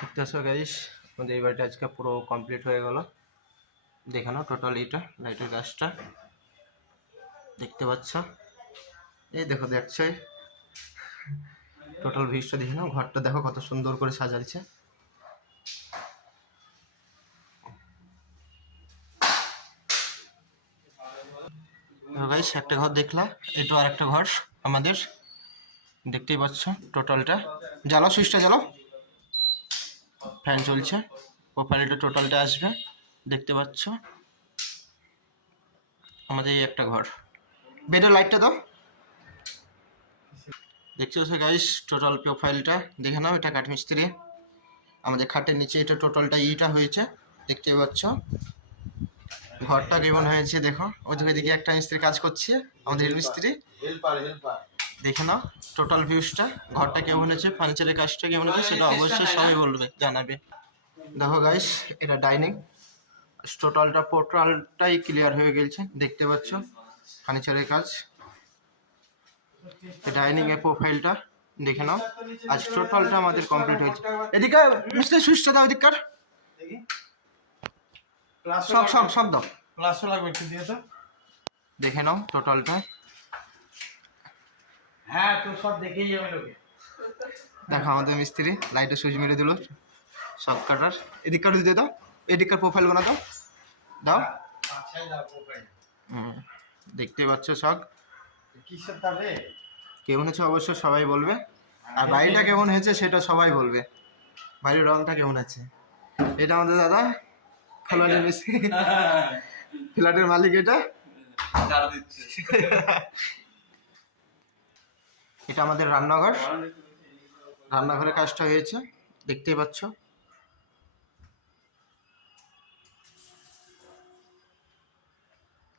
দেখতে পাচ্ছ গাইস, আমাদের এই বাড়িটা আজকে পুরো কমপ্লিট হয়ে গেল। দেখে নাও টোটাল এটা লাইটের কাজটা দেখতে পাচ্ছ। এই দেখছোই টোটাল ভিউজটা দেখে নাও। ঘরটা দেখো কত সুন্দর করে সাজাইছে। গাইস একটা ঘর দেখলাম, এটা আর একটা ঘর আমাদের দেখতেই পাচ্ছ। টোটালটা জ্বালাও, সুইচটা জ্বালাও, ফ্যান চলছে। প্রোফাইলটা টোটালটা আসবে দেখতে পাচ্ছ। আমাদের এই একটা ঘর, বেডের লাইটটা দাও। দেখতে পাচ্ছ গাইস টোটাল প্রোফাইলটা দেখে নাও। এটা কাঠমিস্ত্রি, আমাদের খাটের নিচে এটা টোটালটা ইটা হয়েছে দেখতে পাচ্ছ। ঘরটা কেমন হয়েছে দেখো, ওইদিকে একটা মিস্ত্রি কাজ করছে, আমাদের মিস্ত্রি। দেখে নাও টোটাল ভিউজটা, ঘরটা কেমন হয়েছে, ফার্নিচারের কাজটা কেমন হয়েছে সেটা অবশ্যই সবাই বলবে, জানাবে। দেখো গাইস এটা ডাইনিং, টোটালটা পোর্টালটাই ক্লিয়ার হয়ে গেছে দেখতে পাচ্ছ। ফার্নিচারের কাজ, ডাইনিং এর প্রোফাইলটা দেখে নাও। আজ টোটালটা আমাদের কমপ্লিট হয়েছে। এদিকে মিস্টার সুইচটা দাও, এদিককার সব দাও, প্লাসও লাগবে একটু দিয়ে তো। দেখে নাও টোটালটা। হ্যাঁ তো সব দেখেই যাবে লোকে। দেখো আমাদের মিস্ত্রি লাইটে সুইচ মেরে দিল সব কাটার। এদিককার দিয়ে দাও, এদিককার প্রোফাইল বানা দাও, দাও। দেখতে পাচ্ছ সব কিসের তাবে কেমন হয়েছে অবশ্যই সবাই বলবে। আর বাড়িটা কেমন হয়েছে সেটা সবাই বলবে। বাড়ির রংটা কেমন আছে। এটা আমাদের দাদা ফ্ল্যাটের মিস্ত্রি, ফ্ল্যাটের মালিক। এটা আমাদের রান্নাঘর, রান্নাঘরের কাজটা হয়েছে দেখতেই পাচ্ছ।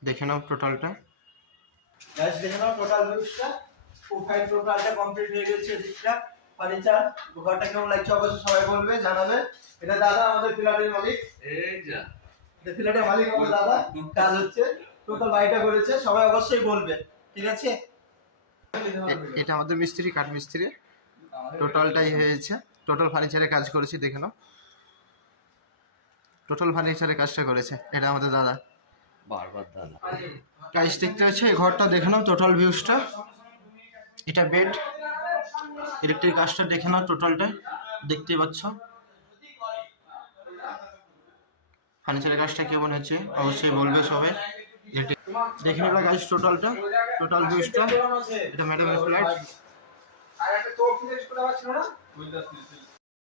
দেখে নাও টোটালটা, দেখে নাও টোটাল ভিউজটা। প্রোফাইল টোটালটা কমপ্লিট হয়ে গেছে। এদিকটা ফার্নিচার, ঘরটা কেমন লাগছে অবশ্যই সবাই বলবে, জানাবে। এটা দাদা আমাদের ফ্ল্যাটের মালিক, এই যা এটা ফ্ল্যাটের মালিক আমাদের দাদা, কাজ হচ্ছে টোটাল বাড়িটা করেছে, সবাই অবশ্যই বলবে, ঠিক আছে। এটা আমাদের মিস্ত্রি, কাঠ মিস্ত্রি, টোটালটাই হয়েছে। টোটাল ফার্নিচারের কাজ করেছি দেখে নাও, টোটাল ফার্নিচারের কাজটা করেছে এটা আমাদের দাদা। বারবার দাদা কাজ দেখতে হচ্ছে। ঘরটা দেখে নাও টোটাল ভিউজটা। এটা বেড, ইলেকট্রিক কাজটা দেখে নাও টোটালটা দেখতে পাচ্ছ। ফার্নিচারের কাজটা কেমন হচ্ছে অবশ্যই বলবে সবাই। দেখে নিলাম গাইস টোটালটা, টোটাল ভিউজটা। এটা ম্যাডামের ফ্ল্যাট।